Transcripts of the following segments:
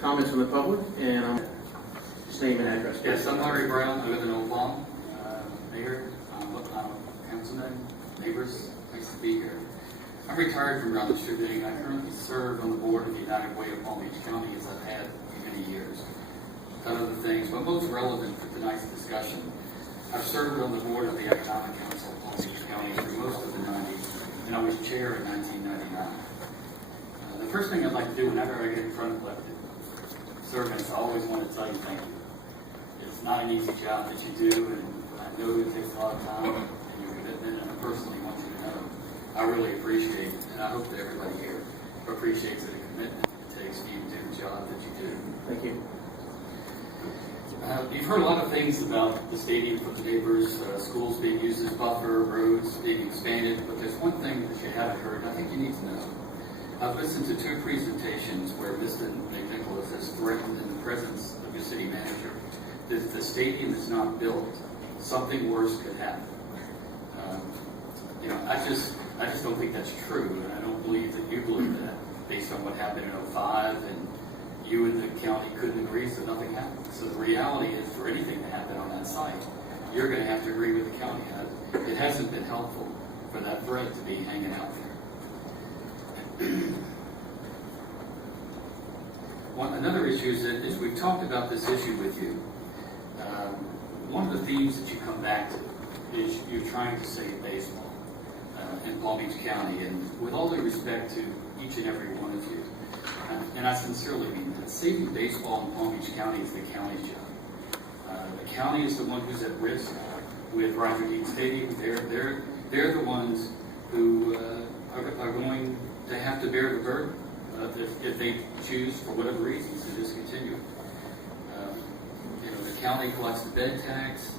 comments from the public, and just name and address. Yes, I'm Larry Brown. I live in Old Palm. Mayor, councilman, neighbors, nice to be here. I'm retired from ground distributing. I currently serve on the board of the United Way of Palm Beach County, as I've had for many years. Other things, but most relevant for tonight's discussion, I've served on the board of the Economic Council of Palm Beach County for most of the 90s, and I was chair in 1999. The first thing I'd like to do whenever I get in front of elected servants, I always want to tell you thank you. It's not an easy job that you do, and I know it takes a lot of time and your commitment, and I personally want you to know I really appreciate it, and I hope that everybody here appreciates the commitment it takes for you to do the job that you do. Thank you. You've heard a lot of things about the stadium for the neighbors, schools being used as buffer, roads being expanded, but there's one thing that you haven't heard, and I think you need to know. I've listened to two presentations where Mr. McNicholas has threatened in the presence of your city manager that if the stadium is not built, something worse could happen. I just don't think that's true, and I don't believe that you believe that based on what happened in 2005, and you and the county couldn't agree, so nothing happened. So the reality is, for anything to happen on that site, you're going to have to agree with the county. It hasn't been helpful for that threat to be hanging out there. Another issue is we've talked about this issue with you. One of the themes that you come back to is you're trying to save baseball in Palm Beach County, and with all due respect to each and every one of you, and I sincerely mean that, saving baseball in Palm Beach County is the county's job. The county is the one who's at risk with Roger Dean Stadium. They're the ones who are going to have to bear the burden if they choose, for whatever reasons, to discontinue it. The county collects the bed tax.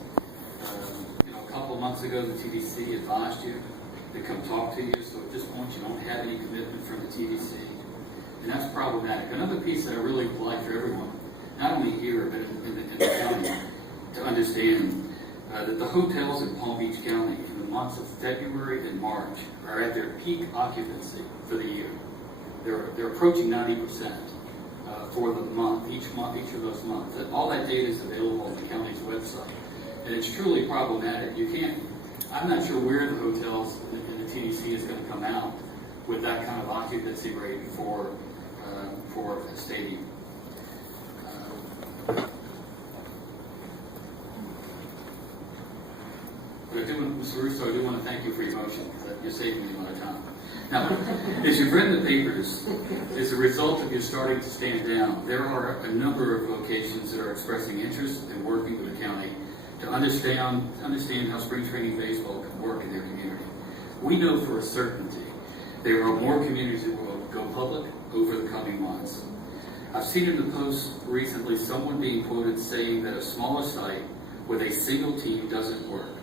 A couple of months ago, the TDC advised you to come talk to you, so at this point, you don't have any commitment from the TDC. And that's problematic. Another piece that I really would like for everyone, not only here, but in the county, to understand that the hotels in Palm Beach County in the months of February and March are at their peak occupancy for the year. They're approaching 90% for the month, each of those months. And all that data is available on the county's website. And it's truly problematic. I'm not sure where the hotels and the TDC is going to come out with that kind of occupancy rate for a stadium. But Mr. Russo, I do want to thank you for your motion, because you're saving me a lot of time. Now, as you've read in the papers, as a result of you starting to stand down, there are a number of locations that are expressing interest in working with the county to understand how spring training baseball can work in their community. We know for a certainty there are more communities that will go public over the coming months. I've seen in the post recently someone being quoted saying that a smaller site with a single team doesn't work.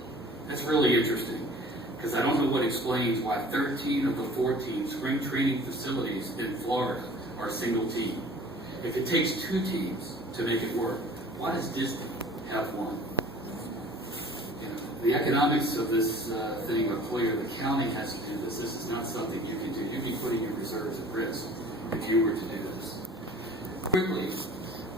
That's really interesting, because I don't know what explains why 13 of the 14 spring training facilities in Florida are single team. If it takes two teams to make it work, why does Disney have one? The economics of this thing are clear. The county has to do this. This is not something you can do. You'd be putting your reserves at risk if you were to do this. Quickly,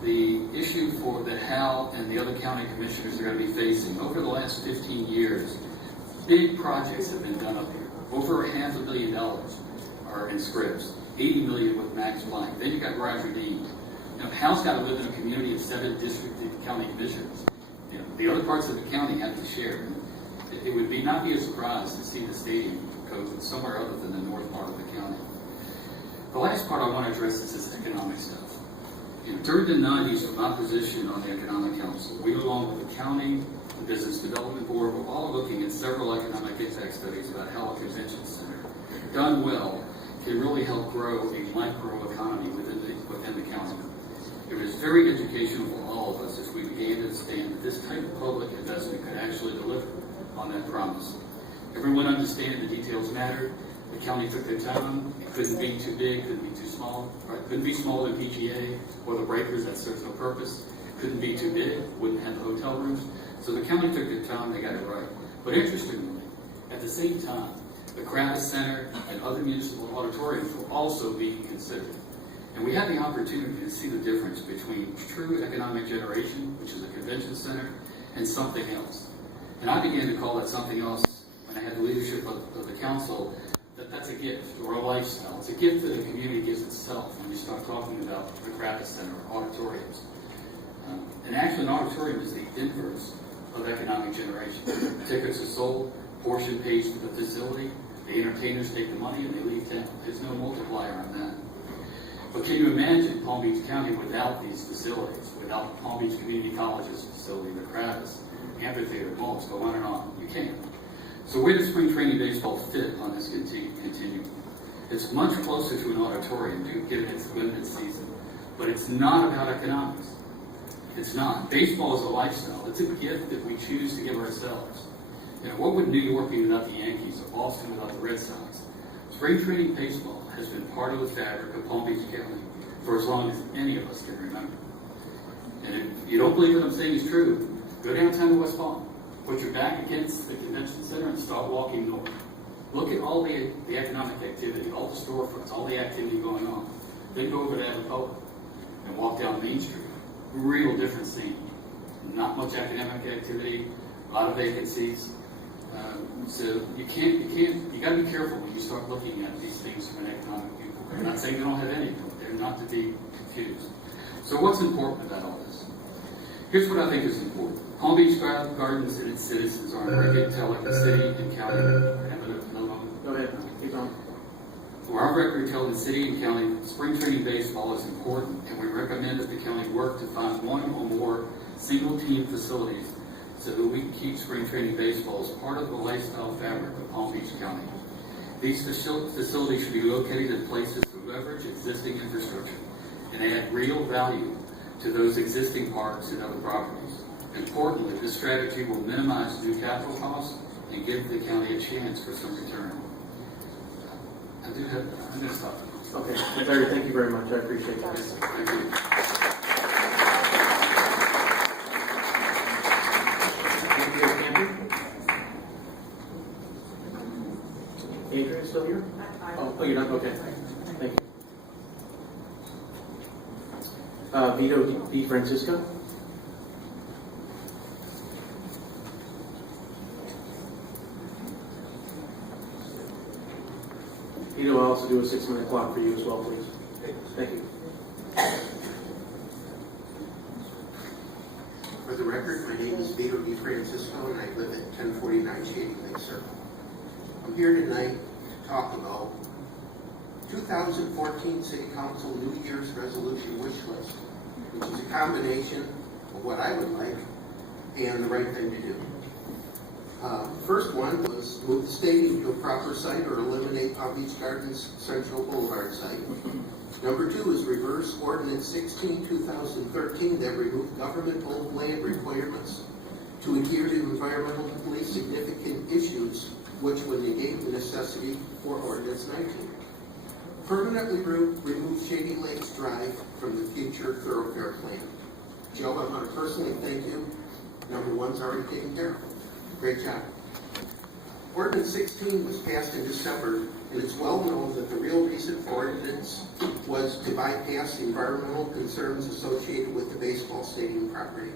the issue that Hal and the other county commissioners are going to be facing over the last 15 years, big projects have been done up here. Over $500 million are in Scripps, $80 million with Max Planck. Then you got Roger Dean. Hal's got to live in a community of 7 district county commissioners. The other parts of the county have to share. It would not be a surprise to see the stadium go somewhere other than the north part of the county. The last part I want to address is this economic stuff. During the 90s, from my position on the Economic Council, we, along with the county, the Business Development Board, were all looking at several economic impact studies about how a convention center, done well, can really help grow a micro economy within the county. It was very educational for all of us as we began to understand that this type of public investment could actually deliver on that promise. Everyone understand the details matter. The county took their time. It couldn't be too big, couldn't be too small. Right? Couldn't be smaller than PGA or the Breakers, that serves no purpose. Couldn't be too big, wouldn't have the hotel rooms. So the county took their time, they got it right. But interestingly, at the same time, the Kravis Center and other municipal auditoriums were also being considered. And we had the opportunity to see the difference between true economic generation, which is a convention center, and something else. And I began to call it something else when I had the leadership of the council, that's a gift or a lifestyle. It's a gift that the community gives itself when you start talking about the Kravis Center or auditoriums. And actually an auditorium is the inverse of economic generation. Tickets are sold, portion pays for the facility, the entertainers take the money and they leave town. There's no multiplier on that. But can you imagine Palm Beach County without these facilities, without Palm Beach Community College's facility, the Kravis, amphitheater, malls, go on and on? You can't. So where does spring training baseball fit on this continuum? It's much closer to an auditorium given its limited season, but it's not about economics. It's not. Baseball is a lifestyle. It's a gift that we choose to give ourselves. You know, what would New York be without the Yankees or Boston without the Red Sox? Spring training baseball has been part of the fabric of Palm Beach County for as long as any of us can remember. And if you don't believe what I'm saying is true, go downtown to West Palm. Put your back against the convention center and start walking north. Look at all the economic activity, all the storefronts, all the activity going on. Then go over to Avapoa and walk down Main Street. Real different scene. Not much academic activity, a lot of vacancies. So you got to be careful when you start looking at these things from an economic viewpoint. I'm not saying they don't have any, but they're not to be confused. So what's important about all this? Here's what I think is important. Palm Beach Gardens and its citizens are in record tell like the city and county. Go ahead, keep going. For our record tell the city and county spring training baseball is important, and we recommend that the county work to find one or more single team facilities so that we can keep spring training baseball as part of the lifestyle fabric of Palm Beach County. These facilities should be located in places to leverage existing infrastructure and add real value to those existing parks and other properties. Importantly, this strategy will minimize new capital costs and give the county a chance for some return. I'm going to stop. Okay, Larry, thank you very much. I appreciate that. Yes, thank you. Adrian, still here? Oh, you're not? Okay. Thank you. Vito Di Francisco? Vito, I'll also do a 6-minute clock for you as well, please. Thank you. For the record, my name is Vito Di Francisco and I live at 1049 Shady Lake Circle. I'm here tonight to talk about 2014 City Council New Year's Resolution Wish List, which is a combination of what I would like and the right thing to do. First one was move the stadium to a proper site or eliminate Palm Beach Gardens Central Boulevard site. Number 2 is reverse Ordinance 16, 2013 that removed government-owned land requirements to adhere to environmentally significant issues which would negate the necessity for Ordinance 19. Permanently remove Shady Lakes Drive from the future thoroughfare plan. Joe, I want to personally thank you. Number 1's already taken care of. Great job. Ordinance 16 was passed in December, and it's well known that the real reason for ordinance was to bypass the environmental concerns associated with the baseball stadium property.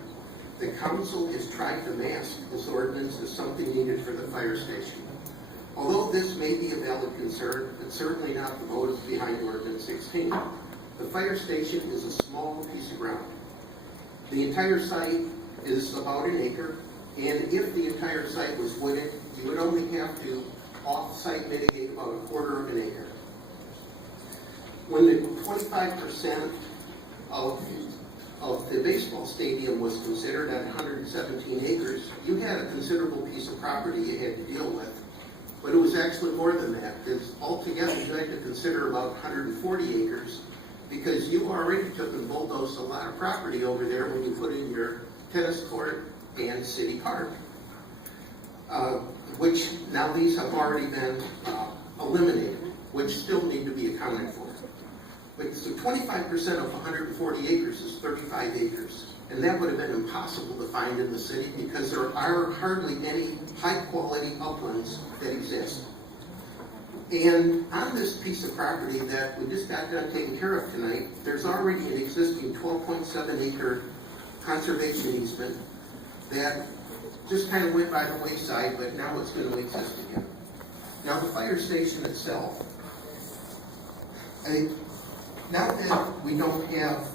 The council has tried to mask this ordinance as something needed for the fire station. Although this may be a valid concern, it's certainly not the motive behind Ordinance 16. The fire station is a small piece of ground. The entire site is about an acre, and if the entire site was wooded, you would only have to off-site mitigate about a quarter of an acre. When the 25% of the baseball stadium was considered at 117 acres, you had a considerable piece of property you had to deal with. But it was actually more than that, because altogether you had to consider about 140 acres, because you already took and bulldozed a lot of property over there when you put in your tennis court and city park, which now these have already been eliminated, which still need to be accounted for. But so 25% of 140 acres is 35 acres. And that would have been impossible to find in the city because there are hardly any high-quality uplands that exist. And on this piece of property that we just got done taking care of tonight, there's already an existing 12.7 acre conservation easement that just kind of went by the wayside, but now it's going to exist again. Now the fire station itself, now that we don't have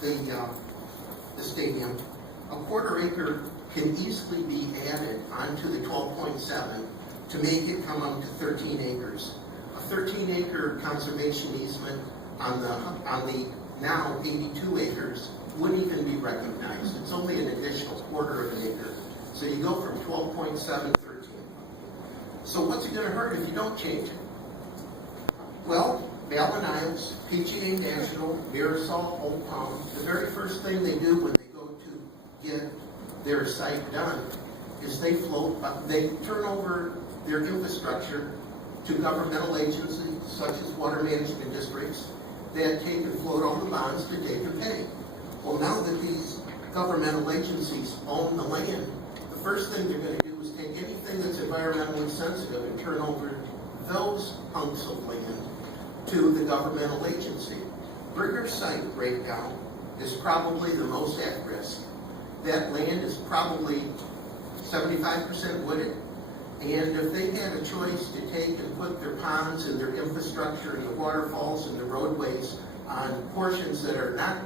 the stadium, a quarter acre can easily be added onto the 12.7 to make it come up to 13 acres. A 13 acre conservation easement on the now 82 acres wouldn't even be recognized. It's only an additional quarter of an acre. So you go from 12.7 to 13. So what's it going to hurt if you don't change it? Well, Ballin Isles, PGA National, Mirasol, Old Palm, the very first thing they do when they go to get their site done is they turn over their infrastructure to governmental agencies such as water management districts that take and float all the bonds to take and pay. Well, now that these governmental agencies own the land, the first thing they're going to do is take anything that's environmentally sensitive and turn over those hunks of land to the governmental agency. Brigger site right now is probably the most at risk. That land is probably 75% wooded, and if they had a choice to take and put their ponds and their infrastructure and the waterfalls and the roadways on portions that are not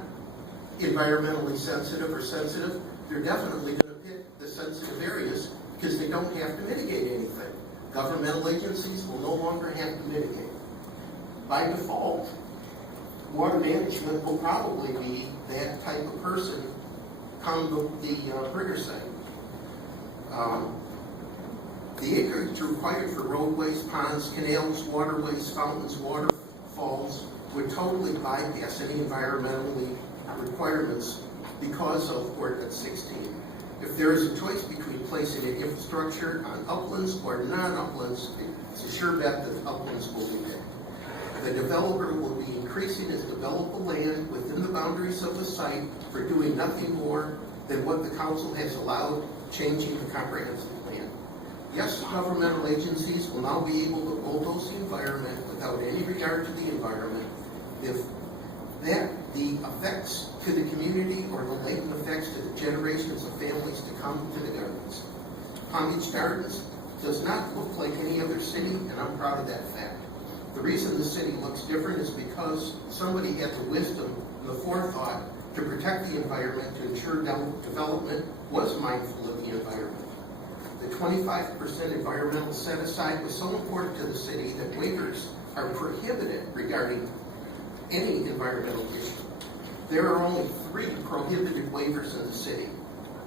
environmentally sensitive or sensitive, they're definitely going to pick the sensitive areas because they don't have to mitigate anything. Governmental agencies will no longer have to mitigate. By default, water management will probably be that type of person come the Brigger site. The acreage required for roadways, ponds, canals, waterways, fountains, waterfalls would totally bypass any environmentally requirements because of Ordinance 16. If there is a choice between placing an infrastructure on uplands or non-uplands, it's a sure bet that uplands will be picked. The developer will be increasing his developable land within the boundaries of the site for doing nothing more than what the council has allowed, changing the comprehensive plan. Yes, governmental agencies will now be able to bulldoze the environment without any regard to the environment if the effects to the community or the latent effects to the generations of families to come to the gardens. Palm Beach Gardens does not look like any other city, and I'm proud of that fact. The reason the city looks different is because somebody had the wisdom and the forethought to protect the environment, to ensure development was mindful of the environment. The 25% environmental set aside was so important to the city that waivers are prohibited regarding any environmental issue. There are only 3 prohibited waivers in the city,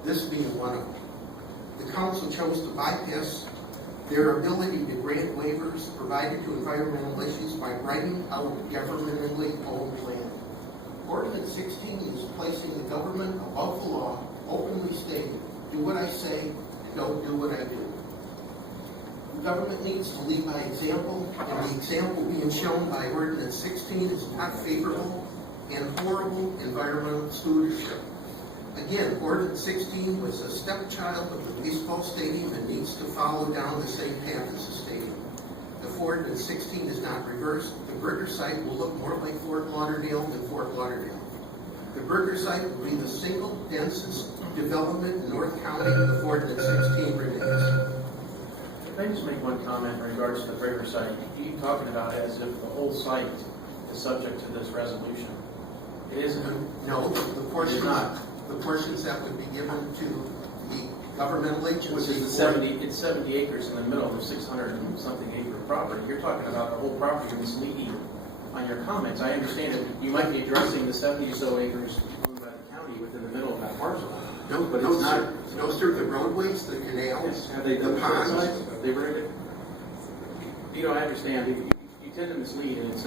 this being one of them. The council chose to bypass their ability to grant waivers provided to environmental issues by writing out governmentally owned land. Ordinance 16 is placing the government above the law, openly stating, do what I say, don't do what I do. The government needs to lead by example, and the example being shown by Ordinance 16 is not favorable and horrible environmental stewardship. Again, Ordinance 16 was a stepchild of the baseball stadium and needs to follow down the same path as the stadium. If Ordinance 16 is not reversed, the Brigger site will look more like Fort Lauderdale than Fort Lauderdale. The Brigger site will be the single densest development in North County if Ordinance 16 remains. Can I just make one comment in regards to the Brigger site? You keep talking about it as if the whole site is subject to this resolution. It isn't. No, the portions, It is not. the portions that would be given to the governmental agency. Which is the 70, it's 70 acres in the middle of 600 and something acre property. You're talking about the whole property. You're misleading on your comments. I understand that you might be addressing the 70 or so acres owned by the county within the middle of that parcel. No, but no, it's not. sir. No, sir. The roadways, the canals, Have they the done ponds. Have they read it? You know, I understand. You tend to mislead, and it's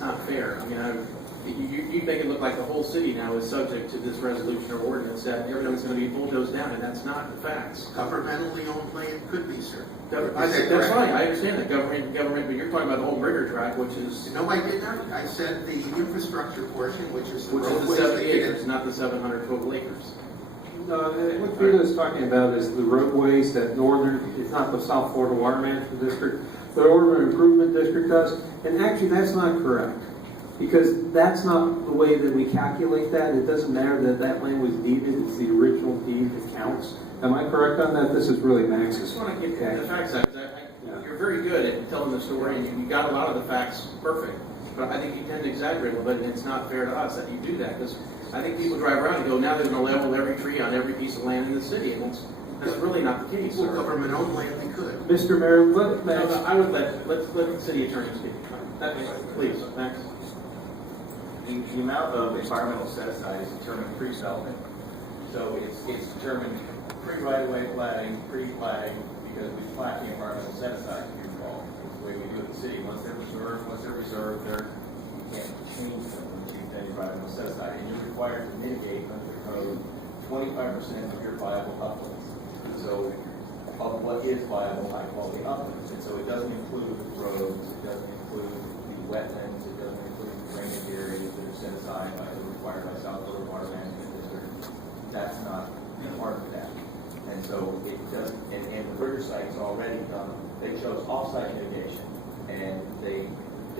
not fair. I mean, you make it look like the whole city now is subject to this resolution or ordinance that everything's going to be bulldozed down, and that's not the facts. Governmentally owned land could be, sir. That's fine. I understand that government, but you're talking about the whole Brigger tract, which is No, I did not. I said the infrastructure portion, which is the the roadways. 70 acres, not the 700 total acres. No, what Peter is talking about is the roadways that northern, it's not the South Florida Water Management District, the Urban Improvement District does, and actually that's not correct. Because that's not the way that we calculate that. It doesn't matter that that land was deeded, it's the original deed that counts. Am I correct on that? This is really I Max's. just want to get Okay. the facts out, because Yeah. you're very good at telling the story, and you got a lot of the facts perfect. But I think you tend to exaggerate a little bit, and it's not fair to us that you do that, because I think people drive around and go, now they're going to level every tree on every piece of land in the city, and that's really not the case. Well, government owned land, we could. Mr. Mayor, let No, Max. no, I would let the city attorney speak. Please, Max. The amount of environmental set aside is determined pre-development. So it's determined pre-right-of-way platting, pre-platting, because we plat the environmental set aside, if you recall. It's the way we do it in the city. Once they're reserved, you can't change them once you've done environmental set aside. And you're required to mitigate under the code 25% of your viable uplands. So of what is viable high quality uplands. And so it doesn't include roads, it doesn't include the wetlands, it doesn't include drainage areas that are set aside by required by South Dakota Water Management District. That's not part of that. And so it doesn't, and the Bridger site's already done, they chose off-site mitigation, and they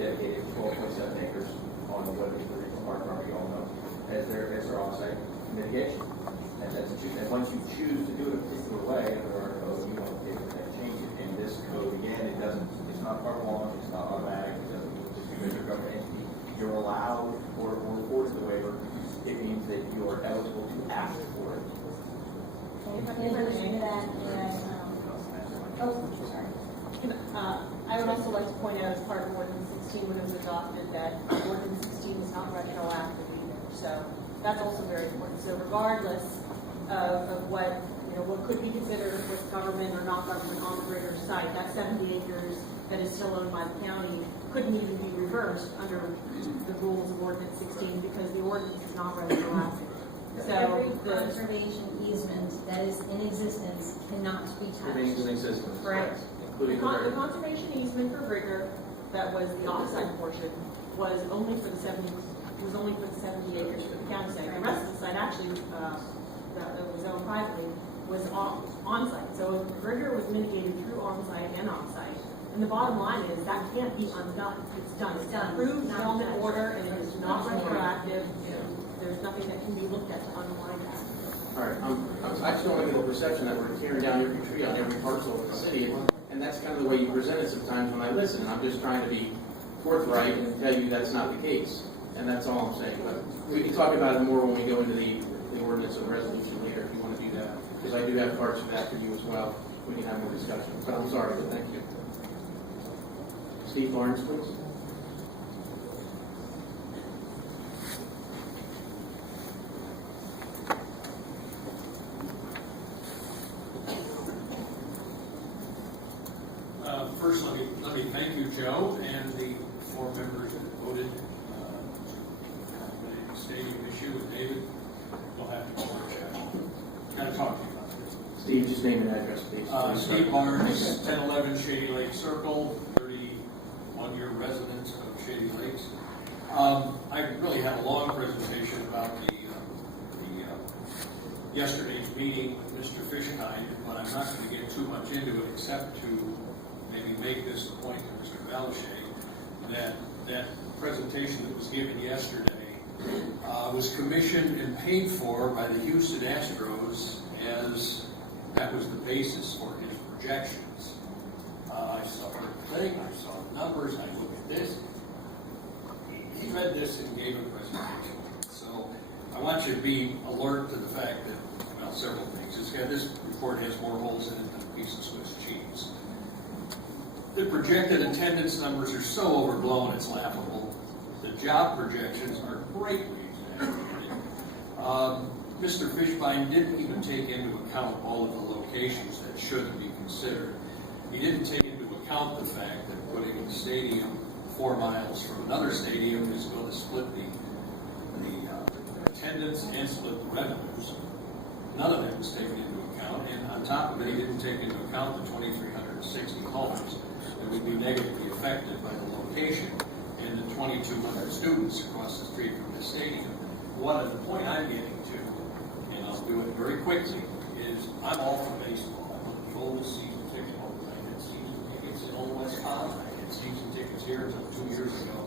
dedicated 12.7 acres on what is the Regional Park property, you all know, as their off-site mitigation. And once you choose to do it a particular way under our code, you want to take that change it. And this code, again, it's not carte blanche, it's not automatic, it doesn't mean just because you're a government entity, you're allowed or afforded the waiver. It means that you are eligible to ask for it. In addition to that, I would also like to point out as part of Ordinance 16 when it was adopted that Ordinance 16 is not retroactive either. So that's also very important. So regardless of what could be considered with government or not government on the Bridger site, that 70 acres that is still owned by the county couldn't even be reversed under the rules of Ordinance 16 because the ordinance is not retroactive. So Every conservation easement that is in existence cannot be Remains in touched. existence. Correct. Including The conservation easement for Bridger, that was the offsite portion, was only for the 70 acres for the county site. The rest of the site actually, that was owned privately, was on-site. So Bridger was mitigated through on-site and off-site. And the bottom line is that can't be undone. It's done. It's done. approved Not development touched. order, and it is not retroactive. There's nothing that can be looked at to unwind that. All right, I just don't want to get the perception that we're tearing down every tree on every parcel of the city, and that's kind of the way you present it sometimes when I listen. I'm just trying to be forthright and tell you that's not the case, and that's all I'm saying. But we can talk about it more when we go into the ordinance and resolution later, if you want to do that, because I do have parts of that for you as well. We can have more discussion, but I'm sorry, but thank you. Steve Barnes, please. First, let me thank you, Joe, and the 4 members that voted the stadium issue with David. We'll have to kind of talk to you about this. Steve, just name and address, please. Steve Barnes, 1011 Shady Lake Circle, 31-year resident of Shady Lakes. I really had a long presentation about the yesterday's meeting with Mr. Fishkind, but I'm not going to get too much into it except to maybe make this a point to Mr. Valashay that presentation that was given yesterday was commissioned and paid for by the Houston Astros, as that was the basis for his projections. I saw the thing, I saw the numbers, I looked at this. He read this and gave a presentation. So I want you to be alert to the fact that, well, several things. This report has more holes in it than a piece of Swiss cheese. The projected attendance numbers are so overblown, it's laughable. The job projections are greatly exaggerated. Mr. Fishbein didn't even take into account all of the locations that should be considered. He didn't take into account the fact that putting a stadium 4 miles from another stadium is going to split the attendance and split the revenues. None of that was taken into account, and on top of it, he didn't take into account the 2,360 homes that would be negatively affected by the location and the 2,200 students across the street from the stadium. The point I'm getting to, and I'll do it very quickly, is I'm all for baseball. I look at the oldest season ticket holders. I get season tickets in Old West Town. I get season tickets here until 2 years ago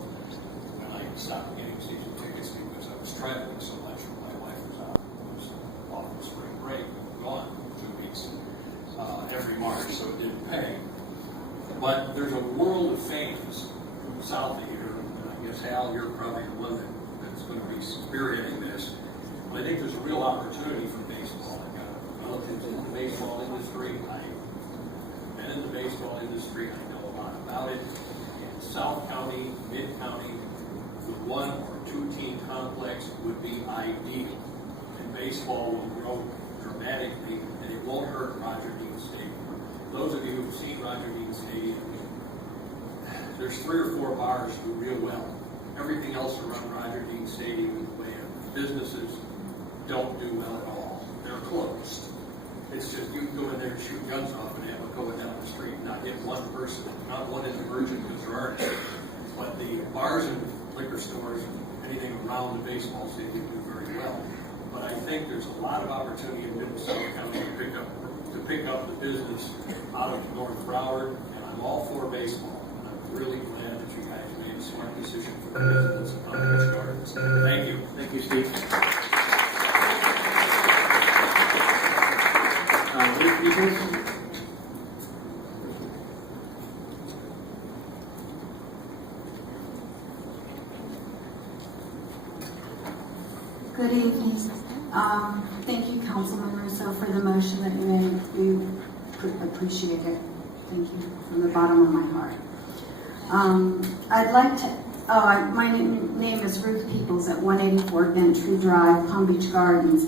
when I stopped getting season tickets because I was traveling so much when my wife was out. I was off for spring break, gone 2 weeks every March, so it didn't pay. But there's a world of fans south of here, and I guess Hal, you're probably the one that's going to be spearheading this. But I think there's a real opportunity for baseball. I've got relatives in the baseball industry. I've been in the baseball industry. I know a lot about it. In South County, Mid-County, the 1 or 2 team complex would be ideal. And baseball will grow dramatically, and it won't hurt Roger Dean Stadium. Those of you who've seen Roger Dean Stadium, there's 3 or 4 bars do real well. Everything else around Roger Dean Stadium in the way of businesses don't do well at all. They're closed. It's just you can go in there and shoot guns off and have it going down the street and not hit one person, not one individual because there aren't any. But the bars and liquor stores and anything around the baseball stadium do very well. But I think there's a lot of opportunity in Middle South County to pick up the business out of North Broward, and I'm all for baseball. And I'm really glad that you guys made a smart decision for the residents of Hunter's Gardens. Thank you. Thank you, Steve. Any people? Good evening. Thank you, Councilman Russo, for the motion that you made. We appreciate it. Thank you from the bottom of my heart. I'd like to, my name is Ruth Peoples at 184 Gentry Drive, Palm Beach Gardens.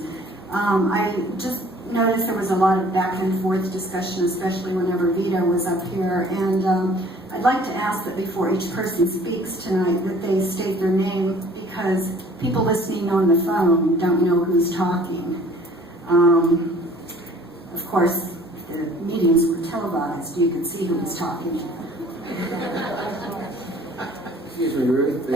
I just noticed there was a lot of back and forth discussion, especially whenever Vito was up here. And I'd like to ask that before each person speaks tonight that they state their name, because people listening on the phone don't know who's talking. Of course, the meetings were televised. You could see who was talking. Excuse me, Ruth.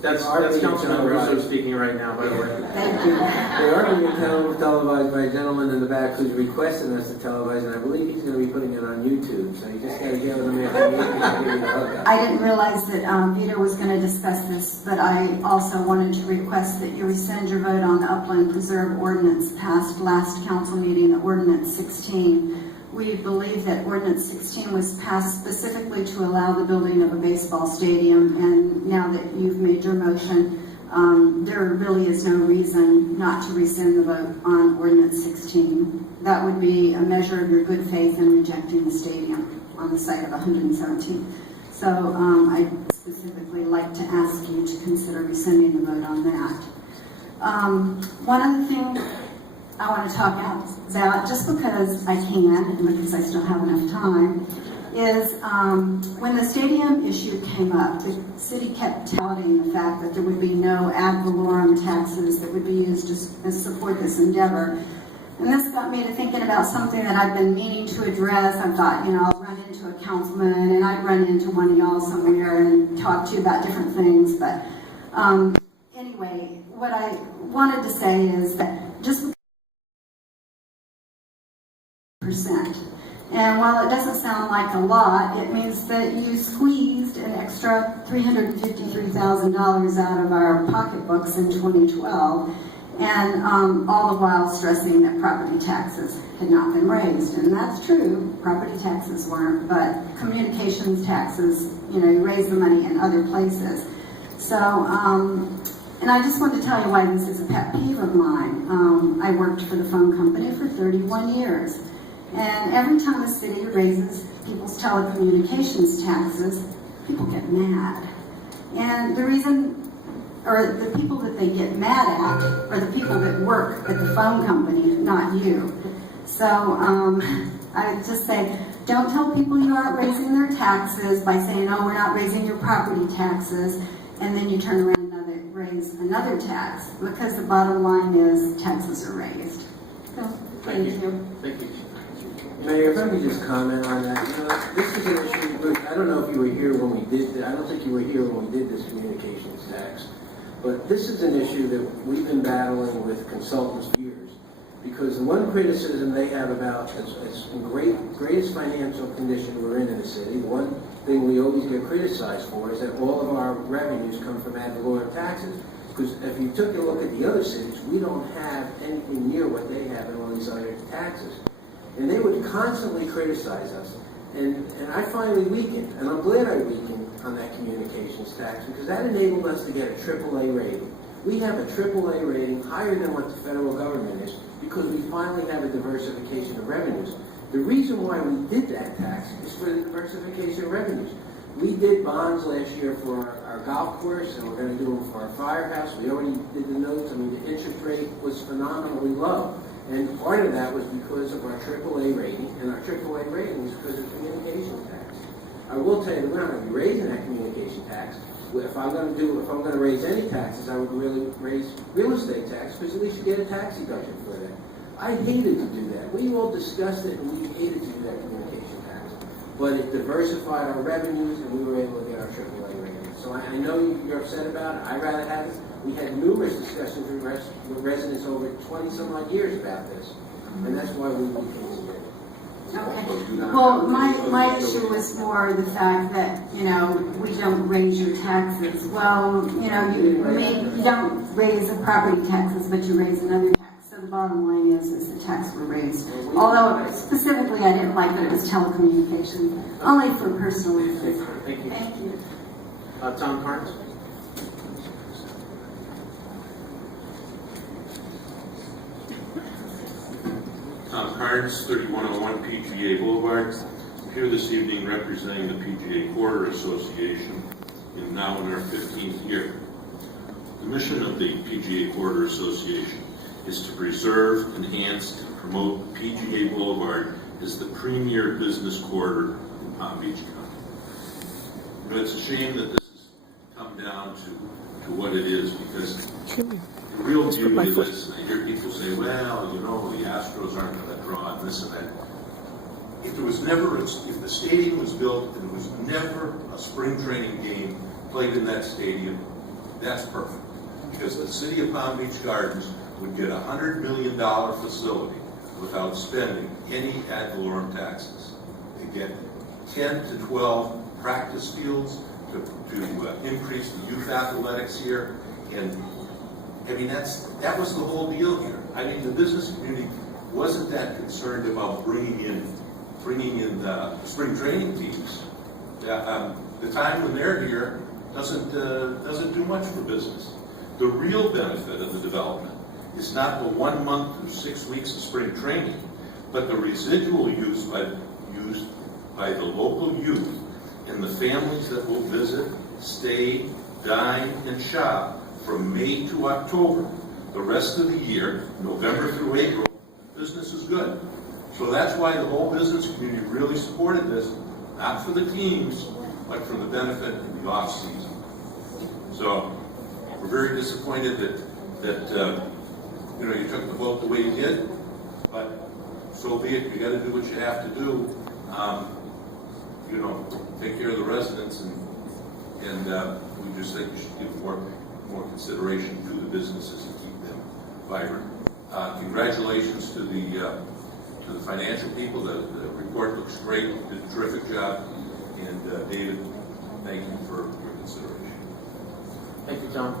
That's Councilman Russo speaking right now, by the way. Thank you. The argument was televised by a gentleman in the back who's requesting us to televise, and I believe he's going to be putting it on YouTube. So you just got to get with him after the meeting and give you the hookup. I didn't realize that Vito was going to discuss this, but I also wanted to request that you rescind your vote on the Upland Preserve Ordinance passed last council meeting, Ordinance 16. We believe that Ordinance 16 was passed specifically to allow the building of a baseball stadium, and now that you've made your motion, there really is no reason not to rescind the vote on Ordinance 16. That would be a measure of your good faith in rejecting the stadium on the site of 117th. So I'd specifically like to ask you to consider rescinding the vote on that. One other thing I want to talk about, just because I can and because I still have enough time, is when the stadium issue came up, the city kept touting the fact that there would be no ad valorem taxes that would be used to support this endeavor. And this got me to thinking about something that I've been meaning to address. I thought, I'll run into a councilman and I'd run into one of y'all somewhere and talk to you about different things. But anyway, what I wanted to say is that just percent. And while it doesn't sound like a lot, it means that you squeezed an extra $353,000 out of our pocketbooks in 2012, and all the while stressing that property taxes had not been raised. And that's true, property taxes weren't, but communications taxes, you raise the money in other places. So, and I just want to tell you why this is a pet peeve of mine. I worked for the phone company for 31 years. And every time the city raises people's telecommunications taxes, people get mad. And the reason, or the people that they get mad at, are the people that work at the phone company, not you. So I would just say, don't tell people you aren't raising their taxes by saying, oh, we're not raising your property taxes, and then you turn around and raise another tax, because the bottom line is taxes are raised. So, thank you. Thank you. Mayor, if I could just comment on that. This is an issue, Bruce, I don't know if you were here when we did this. I don't think you were here when we did this communications tax. But this is an issue that we've been battling with consultants for years. Because the one criticism they have about, as in greatest financial condition we're in the city, the one thing we always get criticized for is that all of our revenues come from ad valorem taxes. Because if you took a look at the other cities, we don't have anything near what they have in all these other taxes. And they would constantly criticize us. And I finally weakened, and I'm glad I weakened on that communications tax, because that enabled us to get a AAA rating. We have a AAA rating higher than what the federal government is, because we finally have a diversification of revenues. The reason why we did that tax is for the diversification of revenues. We did bonds last year for our golf course, and we're going to do them for our firehouse. We already did the notes. I mean, the interest rate was phenomenally low. And part of that was because of our AAA rating, and our AAA rating was because of communication tax. I will tell you that we're not going to be raising that communication tax. If I'm going to raise any taxes, I would really raise real estate tax, because at least you get a tax deduction for that. I hated to do that. We all discussed it, and we hated to do that communication tax. But it diversified our revenues, and we were able to get our AAA rating. So I know you're upset about it. I'd rather have it. We had numerous discussions with residents over 20-some-odd years about this, and that's why we canceled it. Okay. Well, my issue was more the fact that, you don't raise your taxes. Well, you don't raise the property taxes, but you raise another tax. So the bottom line is the tax were raised. Although specifically I didn't like that it was telecommunications, only for personal reasons. Thank you. Thank you. Tom Carnes? Tom Carnes, 3101 PGA Boulevard. I'm here this evening representing the PGA Quarter Association, and now in our 15th year. The mission of the PGA Quarter Association is to preserve, enhance, and promote PGA Boulevard as the premier business quarter in Palm Beach County. It's a shame that this has come down to what it is, because the real beauty of this, and I hear people say, well, the Astros aren't going to draw on this and that. If the stadium was built and there was never a spring training game played in that stadium, that's perfect. Because the city of Palm Beach Gardens would get a $100 million facility without spending any ad valorem taxes. They get 10 to 12 practice fields to increase the youth athletics here, and I mean, that was the whole deal here. I mean, the business community wasn't that concerned about bringing in the spring training teams. The time when they're here doesn't do much for business. The real benefit of the development is not the 1 month or 6 weeks of spring training, but the residual used by the local youth and the families that will visit, stay, dine, and shop from May to October. The rest of the year, November through April, business is good. So that's why the whole business community really supported this, not for the teams, but for the benefit in the off-season. So we're very disappointed that you took the vote the way you did, but so be it. You got to do what you have to do. Take care of the residents, and we just think you should give more consideration to the businesses and keep them vibrant. Congratulations to the financial people. The report looks great. You did a terrific job. And David, thank you for your consideration. Thank you, Tom.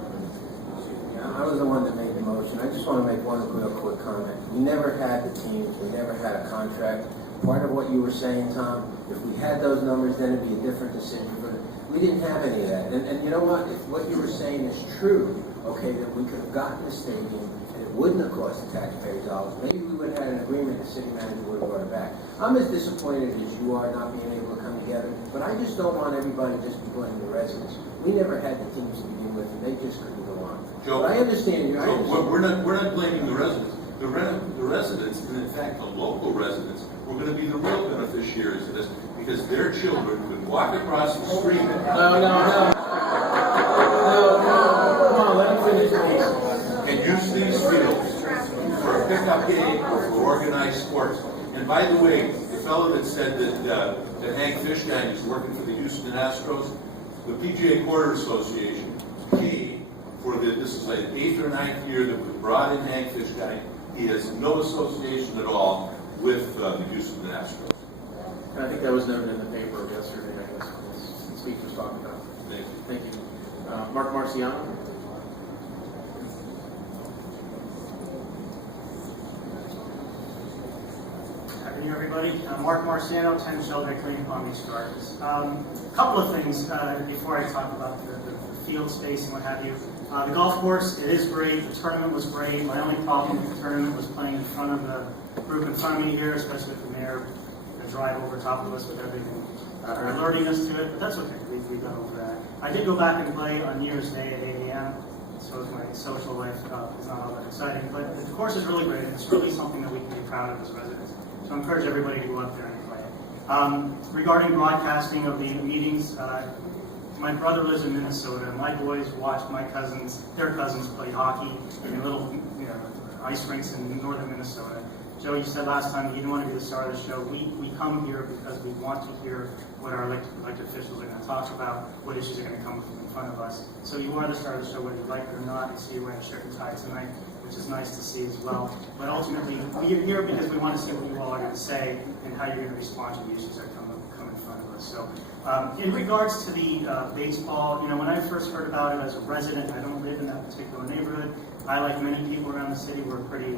I was the one that made the motion. I just want to make one real quick comment. We never had the teams. We never had a contract. Part of what you were saying, Tom, if we had those numbers, then it'd be a different decision. But we didn't have any of that. And you know what? If what you were saying is true, okay, that we could have gotten the stadium and it wouldn't have cost the taxpayers dollars, maybe we would have had an agreement the city manager would have brought it back. I'm as disappointed as you are not being able to come together, but I just don't want everybody just to blame the residents. We never had the teams to begin with, and they just couldn't go on. Joe, but I understand you. We're not blaming the residents. The residents, and in fact the local residents, were going to be the real beneficiaries of this, because their children could walk across the street. No. Come on, let me finish, please. And use these fields for a pickup game or for organized sports. And by the way, the fellow that said that Hank Fishkind is working for the Houston Astros, the PGA Quarter Association paid for this is like the 8th or 9th year that we brought in Hank Fishkind, He has no association at all with the Houston Astros. And I think that was noted in the paper yesterday, I guess, when this speech was talking about. Thank you. Thank you. Mark Marciano? Happy New Year, everybody. Mark Marciano, 10 Sheldrake Lane, Palm Beach Gardens. A couple of things before I talk about the field space and what have you. The golf course, it is great. The tournament was great. My only problem with the tournament was playing in front of the group in front of me here, especially with the mayor, the drive over top of us with everything, alerting us to it, but that's okay. We've got over that. I did go back and play on New Year's Day at 8 a.m., so my social life is not all that exciting, but the course is really great. It's really something that we can be proud of as residents. So I encourage everybody to go up there and play. Regarding broadcasting of the meetings, my brother lives in Minnesota. My boys watch their cousins play hockey in little ice rinks in northern Minnesota. Joe, you said last time that you didn't want to be the star of the show. We come here because we want to hear what our elected officials are going to talk about, what issues are going to come in front of us. So you are the star of the show, whether you like it or not. I see you wearing a shirt and tie tonight, which is nice to see as well. But ultimately, we're here because we want to see what you all are going to say and how you're going to respond to the issues that come in front of us. So in regards to the baseball, when I first heard about it as a resident, I don't live in that particular neighborhood. I, like many people around the city, were pretty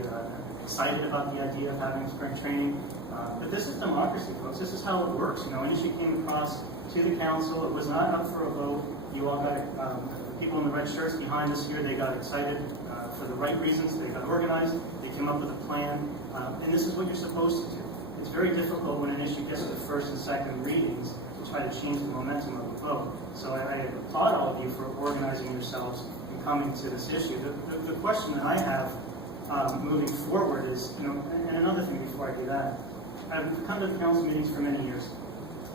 excited about the idea of having spring training. But this is democracy, folks. This is how it works. An issue came across to the council. It was not up for a vote. You all got people in the red shirts behind us here. They got excited for the right reasons. They got organized. They came up with a plan. And this is what you're supposed to do. It's very difficult when an issue gets to first and second readings to try to change the momentum of the vote. So I applaud all of you for organizing yourselves and coming to this issue. The question that I have moving forward is, and another thing before I do that, I've come to the council meetings for many years.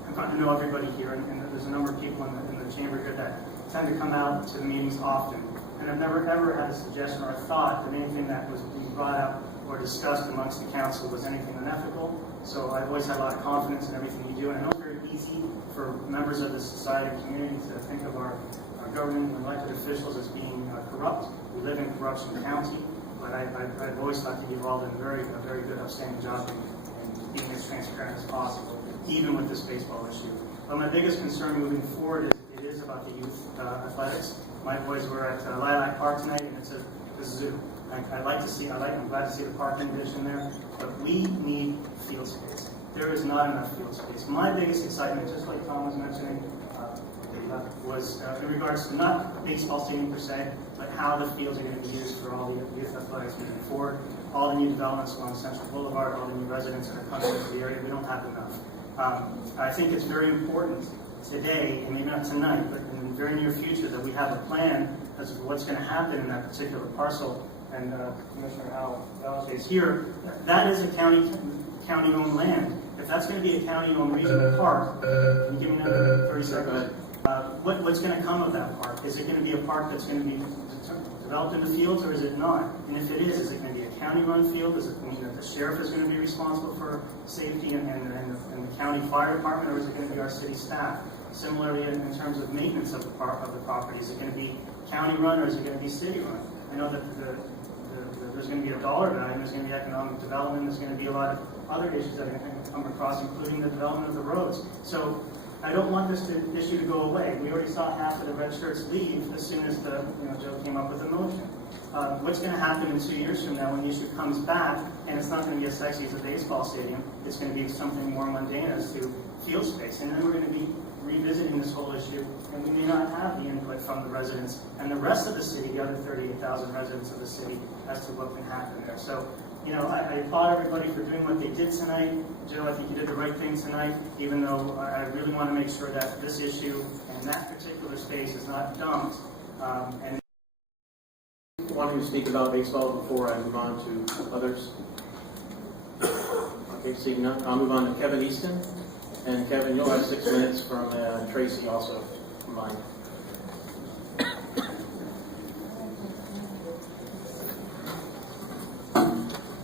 I've gotten to know everybody here, and there's a number of people in the chamber here that tend to come out to the meetings often. And I've never ever had a suggestion or a thought that anything that was being brought up or discussed amongst the council was anything unethical. So I've always had a lot of confidence in everything you do, and I know it's very easy for members of the society and community to think of our government and elected officials as being corrupt. We live in corruption county. But I've always thought that you've all done a very good, outstanding job in being as transparent as possible, even with this baseball issue. But my biggest concern moving forward is about the youth athletics. My boys were at Lilac Park tonight, and it's a zoo. I'm glad to see the parking addition there, but we need field space. There is not enough field space. My biggest excitement, just like Tom was mentioning, was in regards to not baseball stadium per se, but how the fields are going to be used for all the youth athletics moving forward. All the new developments along Central Boulevard, all the new residents that are coming into the area, we don't have enough. I think it's very important today, and maybe not tonight, but in the very near future, that we have a plan as to what's going to happen in that particular parcel. And Commissioner Al is here. That is a county-owned land. If that's going to be a county-owned regional park, can you give me another 30 seconds? What's going to come of that park? Is it going to be a park that's going to be developed in the fields, or is it not? And if it is it going to be a county-run field? Does it mean that the sheriff is going to be responsible for safety and the county fire department, or is it going to be our city staff? Similarly, in terms of maintenance of the property, is it going to be county-run, or is it going to be city-run? I know that there's going to be a dollar value, there's going to be economic development, there's going to be a lot of other issues that are going to come across, including the development of the roads. So I don't want this issue to go away. We already saw half of the red shirts leave as soon as Joe came up with a motion. What's going to happen in 2 years from now when the issue comes back, and it's not going to be as sexy as a baseball stadium, it's going to be something more mundane as to field space, and then we're going to be revisiting this whole issue, and we may not have the input from the residents and the rest of the city, the other 38,000 residents of the city, as to what can happen there. So, I applaud everybody for doing what they did tonight. Joe, I think you did the right thing tonight, even though I really want to make sure that this issue and that particular space is not dumped. And wanting to speak about baseball before I move on to others? Okay, seeing none, I'll move on to Kevin Easton. And Kevin, you'll have 6 minutes from Tracy also combined.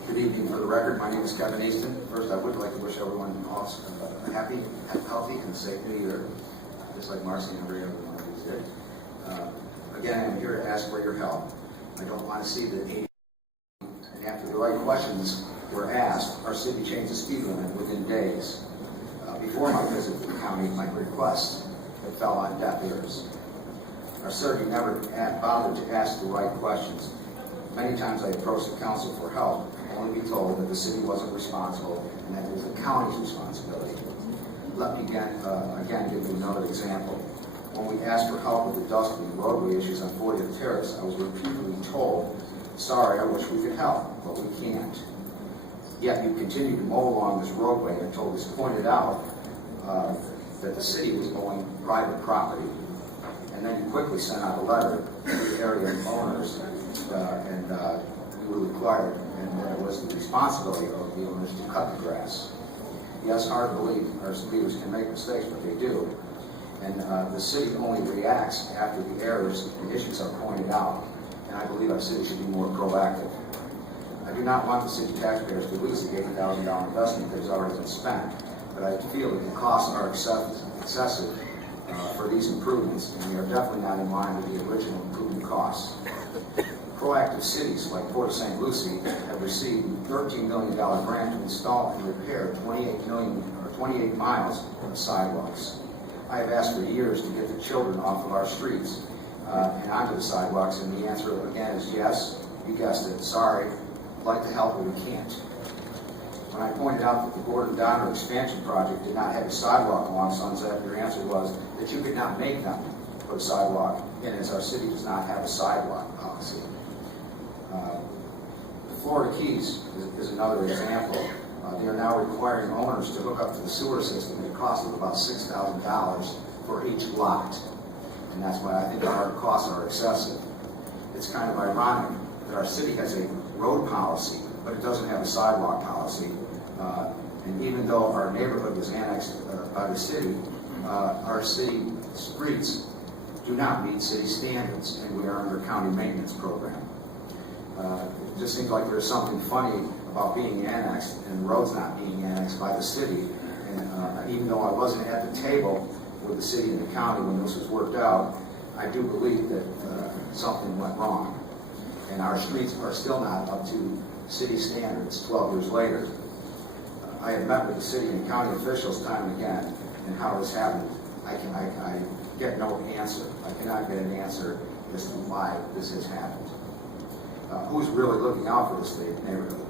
Good evening. For the record, my name is Kevin Easton. First, I would like to wish everyone a happy, healthy, and safe New Year, just like Marcy and every other one of you did. Again, I'm here to ask for your help. I don't want to see the After the right questions were asked, our city changed the speed limit within days. Before my visit to the county, my request, it fell on deaf ears. Our city never bothered to ask the right questions. Many times I approached the council for help, only to be told that the city wasn't responsible and that it was the county's responsibility. Let me again give you another example. When we asked for help with the dust and roadway issues on 40th Terrace, I was repeatedly told, sorry, I wish we could help, but we can't. Yet you continue to mow along this roadway until it was pointed out that the city was going private property. And then you quickly sent out a letter to the area owners and we were required, and it was the responsibility of the owners to cut the grass. Yes, hard to believe our leaders can make mistakes, but they do. And the city only reacts after the errors and issues are pointed out. And I believe our city should be more proactive. I do not want the city taxpayers to lose the $80,000 investment that has already been spent, but I feel that the costs are excessive for these improvements, and we are definitely not in line with the original improvement costs. Proactive cities like Port of St. Lucie have received a $13 million grant to install and repair 28 miles of sidewalks. I have asked for years to get the children off of our streets and onto the sidewalks, and the answer again is yes. You guessed it. Sorry. I'd like to help, but we can't. When I pointed out that the Gordon Donner expansion project did not have a sidewalk along Sunset, your answer was that you could not make them put a sidewalk in, as our city does not have a sidewalk policy. The Florida Keys is another example. They are now requiring owners to hook up to the sewer system at a cost of about $6,000 for each lot. And that's why I think our costs are excessive. It's kind of ironic that our city has a road policy, but it doesn't have a sidewalk policy. And even though our neighborhood was annexed by the city, our city streets do not meet city standards, and we are under a county maintenance program. It just seems like there's something funny about being annexed and roads not being annexed by the city. And even though I wasn't at the table with the city and the county when this was worked out, I do believe that something went wrong. And our streets are still not up to city standards 12 years later. I have met with the city and county officials time and again, and how this happened, I get no answer. I cannot get an answer as to why this has happened. Who's really looking out for this neighborhood?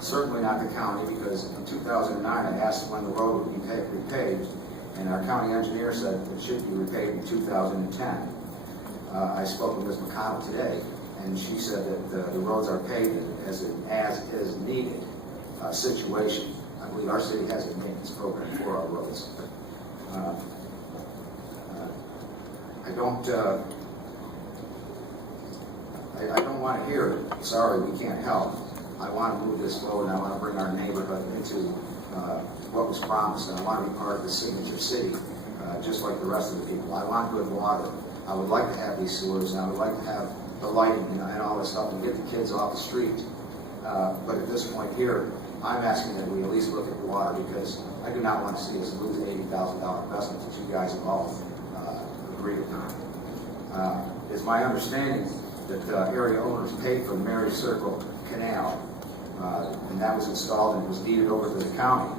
Certainly not the county, because in 2009 I asked when the road would be repaved, and our county engineer said it should be repaved in 2010. I spoke with Ms. McConnell today, and she said that the roads are paved as is needed situation. I believe our city has a maintenance program for our roads. I don't want to hear, sorry, we can't help. I want to move this forward, and I want to bring our neighborhood into what was promised, and I want to be part of the signature city, just like the rest of the people. I want good water. I would like to have these sewers, and I would like to have the lighting and all this stuff and get the kids off the street. But at this point here, I'm asking that we at least look at the water, because I do not want to see us lose an $80,000 investment that you guys have all agreed upon. It's my understanding that area owners paid for the Mary Circle Canal, and that was installed and was deeded over to the county.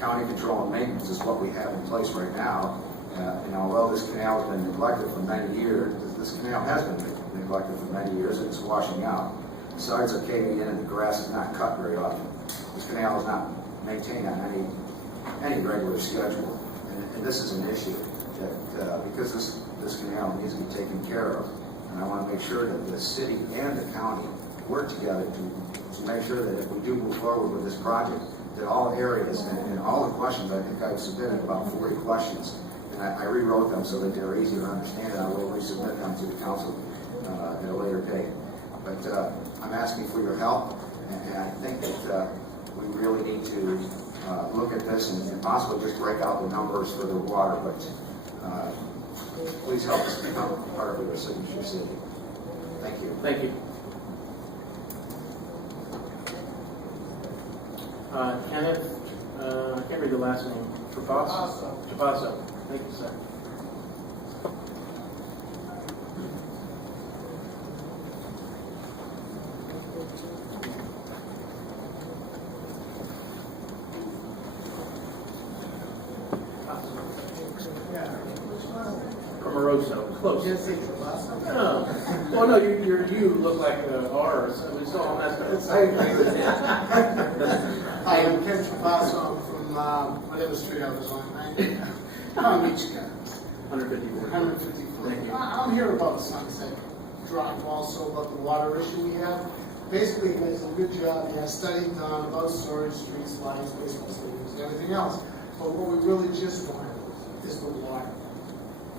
County control and maintenance is what we have in place right now. And although this canal has been neglected for many years, this canal has been neglected for many years, and it's washing out. The sides are caving in and the grass is not cut very often. This canal is not maintained on any regular schedule. And this is an issue that, because this canal needs to be taken care of. And I want to make sure that the city and the county work together to make sure that if we do move forward with this project, that all areas and all the questions, I think I've submitted about 40 questions, and I rewrote them so that they're easier to understand, and I will resubmit them to the council at a later date. But I'm asking for your help, and I think that we really need to look at this and possibly just break out the numbers for the water, but please help us become part of your signature city. Thank you. Thank you. Kenneth, I can't read the last name. Trapasso. Thank you, sir. close. No. Well, no, you look like ours. So it's all messed up. I agree with that. Hi, I'm Ken Trapasso from whatever street I was on. I'm each guy. 154. 154. Thank you. I'm here about Sunset Drive, also about the water issue we have. Basically, he does a good job. He has studies done about storage, streets, lights, baseball stadiums, and everything else. But what we really just want is the water.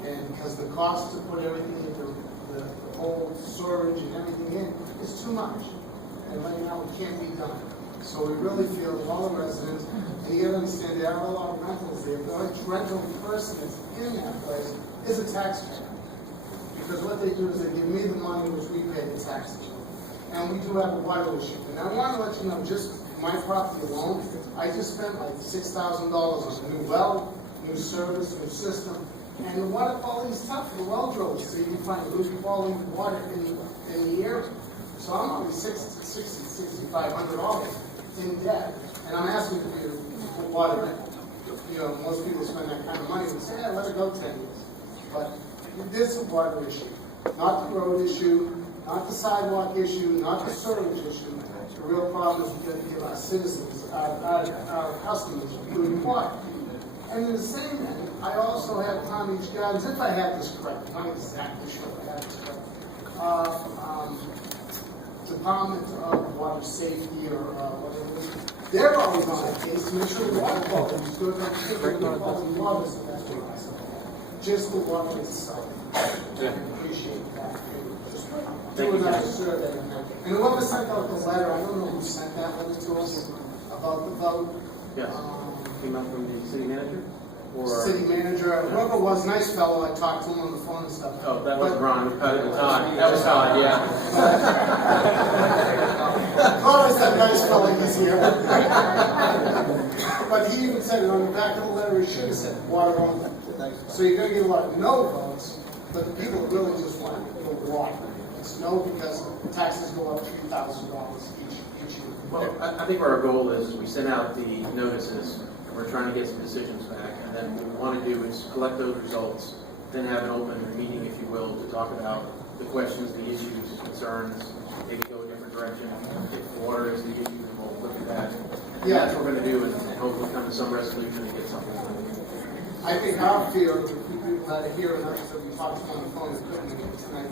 And because the cost to put everything into the whole storage and everything in is too much. And right now, it can't be done. So we really feel that all the residents, and you gotta understand, there are a lot of rentals there, but each rental person that's in that place is a taxpayer. Because what they do is they give me the money which we pay the taxes. And we do have a water issue. And I want to let you know, just my property alone, I just spent like $6,000 on a new well, new service, new system. And the water quality is tough for the well drillers, so you can find good quality water in the area. So I'm only $6,500 in debt, and I'm asking for water. You know, most people spend that kind of money and say, yeah, let it go 10 years. But this is a water issue, not the road issue, not the sidewalk issue, not the storage issue. The real problem is we got to give our citizens, our customers, good water. And in the same end, I also have Palm Beach Gardens, if I have this correct, I'm not exactly sure if I have this correct, Department of Water Safety or whatever it is, they're always on a case to make sure the water quality is good, and particularly the quality of water, so that's what I said. Just the water itself. I appreciate that. Thank you, another guys. survey. And whoever sent out the letter, I don't know who sent that letter to us about the vote. Yes. Came out from the city manager? Or City manager, whoever it was, nice fellow, I talked to him on the phone and stuff. Oh, that was Ron. Todd. That was Todd, yeah. Glad that nice fellow he's here. But he even said it on the back of the letter, he should have said water only. So you're going to get a lot of no votes, but the people really just want the water. It's no because taxes go up $3,000 each year. Well, I think our goal is we send out the notices, and we're trying to get some decisions back, and then what we want to do is collect those results, then have an open meeting, if you will, to talk about the questions, the issues, concerns, maybe go a different direction. If the water is the issue, then we'll look at that. And Yeah. that's what we're going to do, and hopefully come to some resolution and get something done. I think our fear, if people that are here and others that we talked to on the phone and couldn't make it tonight,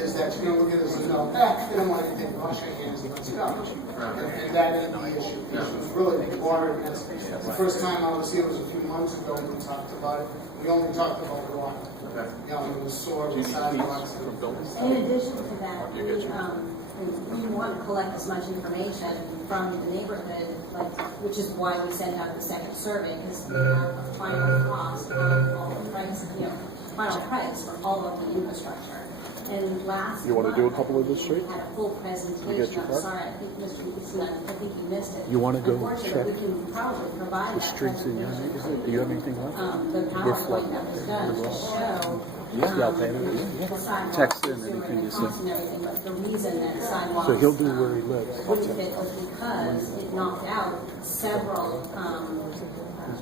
is that you're going to look at us and go, they don't want anything, wash your hands, let's go. And that is the issue. The issue is really the water. And the first time I was here was a few months ago when we talked about it. We only talked about water. Okay. You know, it was sore, it was sidewalks. In addition to that, we want to collect as much information from the neighborhood, which is why we sent out the second survey, because we have a final cost of all the price, final price for all of the infrastructure. And last You want to do a couple of this street? we had a full presentation. You get your I'm card? sorry, I think Mr. Easton, I think you missed it. You wanna go Unfortunately, check we can probably provide The that streets in your presentation. neighborhood? Do you have anything left? The PowerPoint that was done to show Yeah, I'll pay him. the sidewalks, Text him the and he sewer, can the just costs and everything, but the reason that sidewalks. So he'll do where he lives. Wouldn't fit was because it knocked out several,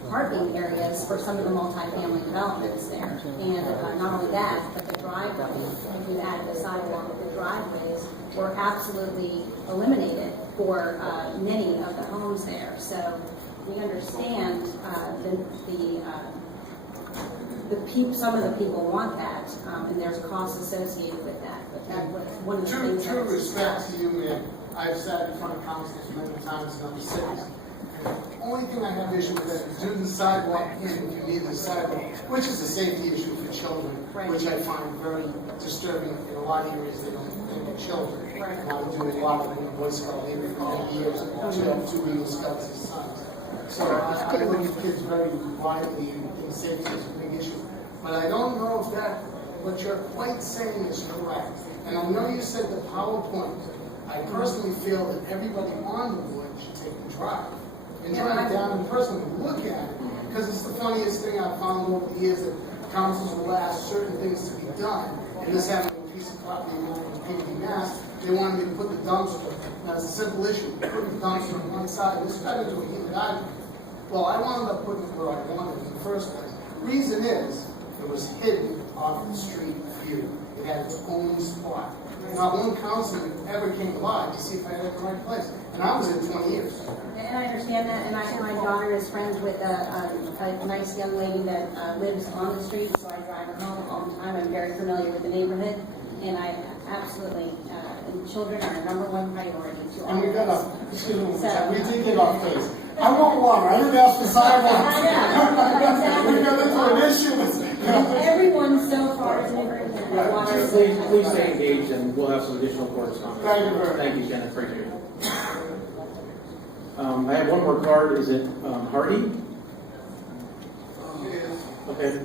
parking areas for some of the multifamily developments there. And not only that, but the driveways, if you add the sidewalk, the driveways were absolutely eliminated for many of the homes there. So we understand some of the people want that, and there's costs associated with that. But that was one of the things. True respect to you, man. I've sat in front of councils many times in other cities. The only thing I have issue with that is do the sidewalk in if you need the sidewalk, which is a safety issue for children, which I find very disturbing. In a lot of areas, they don't think of children. And I do a lot of them in Boy Scout area for many years. Two have two Eagle Scouts as sons. So I look at kids very widely, and safety is a big issue. But I don't know if that, what you're quite saying is correct. And I know you said the PowerPoint. I personally feel that everybody on the board should take the drive. And drive down and personally look at it, because it's the funniest thing I've found over the years that councils will ask certain things to be done, and this happened to a piece of property in Pinckney, Mass. They wanted me to put the dumpster. That's a simple issue. Put the dumpster on one side. This got into a heated argument. Well, I wound up putting it where I wanted it in the first place. Reason is, it was hidden off the street view. It had its own spot. Not one councilman ever came by to see if I had it in the right place. And I was in 20 years. And I understand that, and my daughter is friends with a nice young lady that lives on the street, so I drive her home all the time. I'm very familiar with the neighborhood, and I absolutely, and children are our number one priority to all And we of got us. off, excuse me, So- we did get off base. I want water, I didn't ask for sidewalks. Exactly. We got into an issue. Everyone so far is in agreement that water is. Please stay engaged, and we'll have some additional correspondence. Thank you very much. Thank you, Kenneth, appreciate it. I have one more card, is it Hardy? Okay.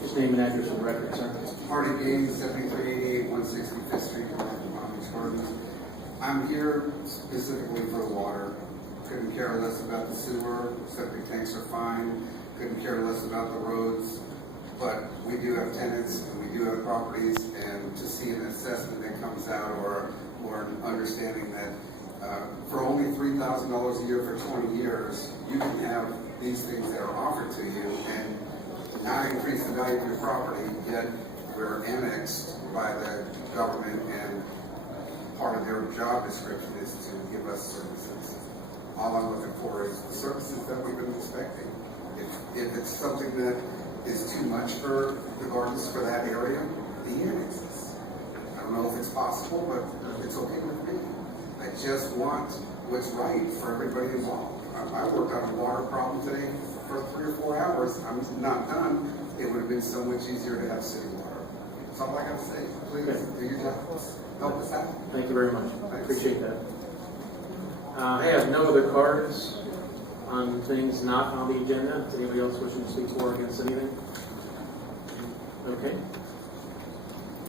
Just name and address for the record, sir. Hardy Gaines, 7388 165th Street, Palm Beach Gardens. I'm here specifically for the water. Couldn't care less about the sewer. Septic tanks are fine. Couldn't care less about the roads. But we do have tenants and we do have properties, and to see an assessment that comes out or an understanding that for only $3,000 a year for 20 years, you can have these things that are offered to you and not increase the value of your property, yet we're annexed by the government, and part of their job description is to give us services. All I'm looking for is the services that we've been expecting. If it's something that is too much for the gardens for that area, the annexes. I don't know if it's possible, but it's okay with me. I just want what's right for everybody involved. I worked on a water problem today for 3 or 4 hours. I'm not done. It would have been so much easier to have city water. That's all I got to say. Please do your job. Help us out. Thank you very much. I appreciate that. I have no other cards on things not on the agenda. Is anybody else wishing to speak for or against anything? Okay.